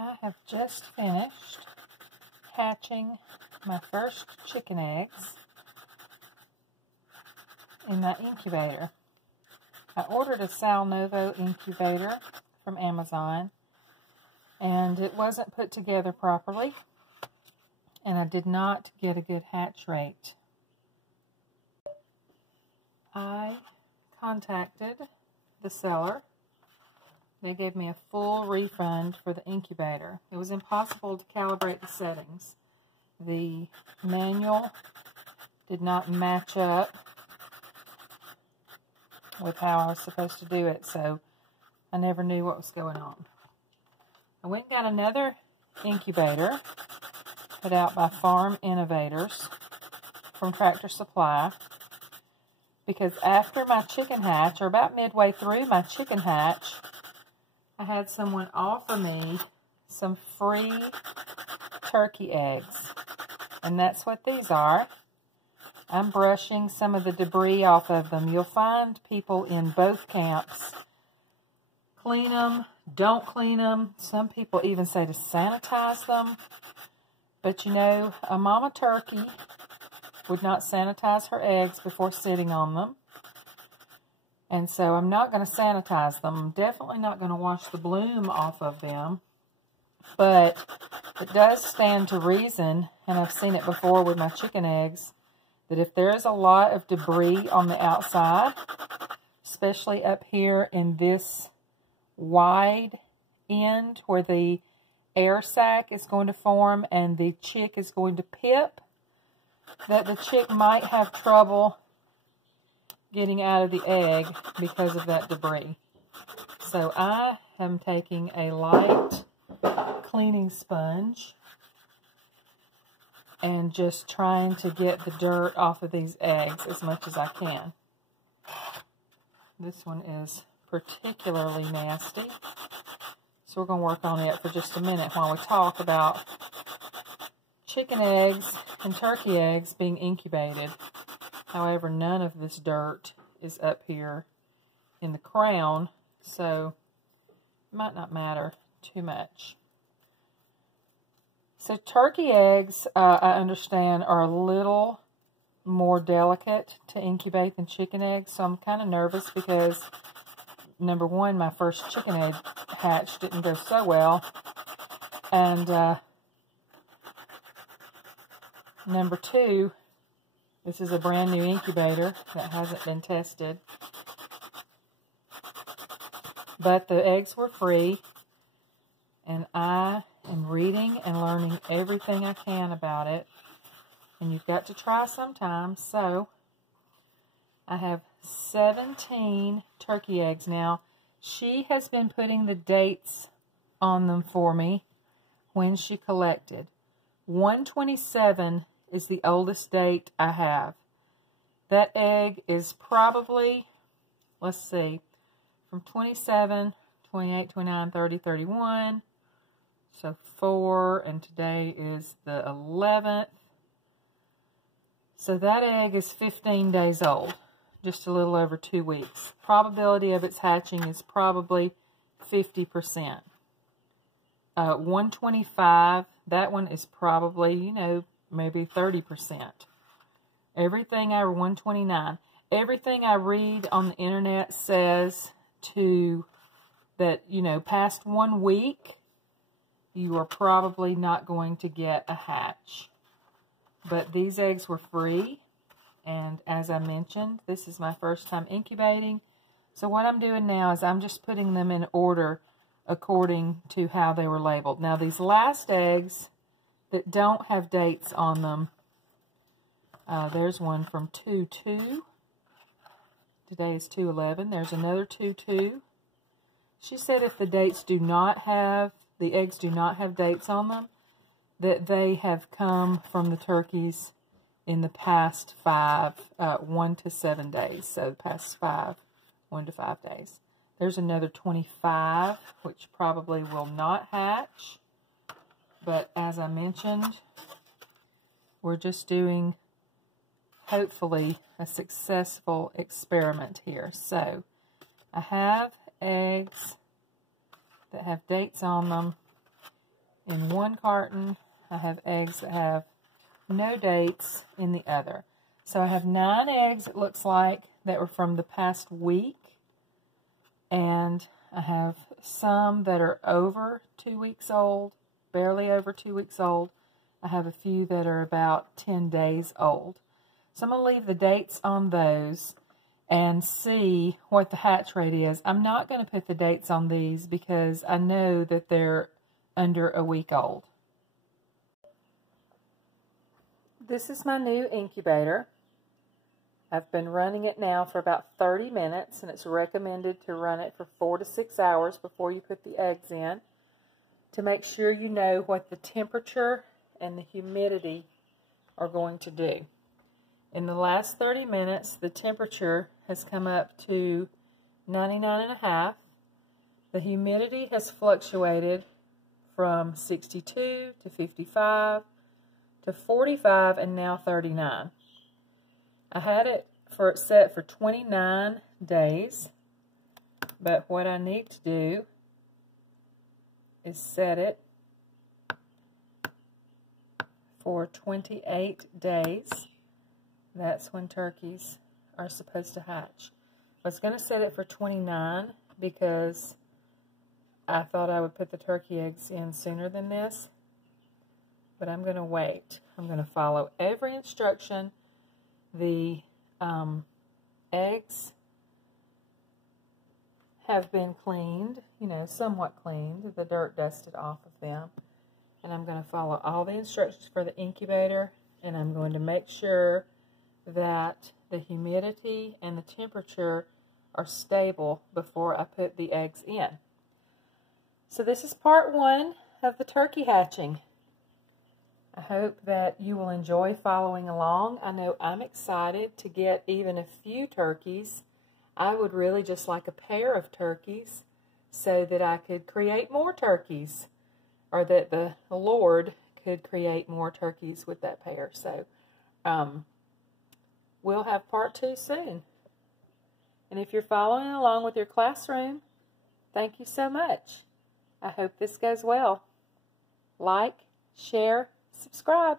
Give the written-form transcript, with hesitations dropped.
I have just finished hatching my first chicken eggs in my incubator. I ordered a Sal Novo incubator from Amazon, and it wasn't put together properly, and I did not get a good hatch rate. I contacted the seller. They gave me a full refund for the incubator. It was impossible to calibrate the settings. The manual did not match up with how I was supposed to do it, so I never knew what was going on. I went and got another incubator put out by Farm Innovators from Tractor Supply, because after my chicken hatch, or about midway through my chicken hatch, I had someone offer me some free turkey eggs, and that's what these are. I'm brushing some of the debris off of them. You'll find people in both camps. Clean them, don't clean them. Some people even say to sanitize them. But you know, a mama turkey would not sanitize her eggs before sitting on them. And so I'm not going to sanitize them. I'm definitely not going to wash the bloom off of them. But it does stand to reason, and I've seen it before with my chicken eggs, that if there is a lot of debris on the outside, especially up here in this wide end where the air sac is going to form and the chick is going to pip, that the chick might have trouble getting out of the egg because of that debris. So I am taking a light cleaning sponge and just trying to get the dirt off of these eggs as much as I can. This one is particularly nasty, so we're going to work on it for just a minute while we talk about chicken eggs and turkey eggs being incubated. However, none of this dirt is up here in the crown, so it might not matter too much. So turkey eggs, I understand, are a little more delicate to incubate than chicken eggs, so I'm kind of nervous because, number one, my first chicken egg hatch didn't go so well, and number two, this is a brand new incubator that hasn't been tested. But the eggs were free, and I am reading and learning everything I can about it. And you've got to try sometimes. So I have 17 turkey eggs now. She has been putting the dates on them for me when she collected. 127 is the oldest date I have. That egg is probably, let's see, from 27, 28, 29, 30, 31. So 4, and today is the 11th. So that egg is 15 days old, just a little over 2 weeks. Probability of its hatching is probably 50%. 125, that one is probably, you know, maybe 30%. Everything 129. Everything I read on the internet says that, you know, past 1 week, you are probably not going to get a hatch. But these eggs were free, and as I mentioned, this is my first time incubating. So what I'm doing now is I'm just putting them in order according to how they were labeled. Now these last eggs that don't have dates on them, there's one from 2/2. Today is 2/11. There's another 2/2. She said if the eggs do not have dates on them, that they have come from the turkeys in the past 1 to 7 days. So the past 1 to 5 days. There's another 25, which probably will not hatch. But as I mentioned, we're just doing, hopefully, a successful experiment here. So I have eggs that have dates on them in one carton. I have eggs that have no dates in the other. So I have 9 eggs, it looks like, that were from the past week. And I have some that are over 2 weeks old, barely over 2 weeks old. I have a few that are about 10 days old. So I'm going to leave the dates on those and see what the hatch rate is. I'm not going to put the dates on these because I know that they're under a week old. This is my new incubator. I've been running it now for about 30 minutes, and it's recommended to run it for 4 to 6 hours before you put the eggs in to make sure you know what the temperature and the humidity are going to do. In the last 30 minutes, the temperature has come up to 99.5. The humidity has fluctuated from 62 to 55 to 45 and now 39. I had it set for 29 days, but what I need to do is set it for 28 days. That's when turkeys are supposed to hatch. I was going to set it for 29 because I thought I would put the turkey eggs in sooner than this, but I'm going to wait. I'm going to follow every instruction. The eggs have been cleaned, somewhat cleaned, the dirt dusted off of them. And I'm going to follow all the instructions for the incubator, and I'm going to make sure that the humidity and the temperature are stable before I put the eggs in. So this is part 1 of the turkey hatching. I hope that you will enjoy following along. I know I'm excited to get even a few turkeys. I would really just like a pair of turkeys so that I could create more turkeys, or that the Lord could create more turkeys with that pair. So we'll have part 2 soon. And if you're following along with your classroom, thank you so much. I hope this goes well. Like, share, subscribe.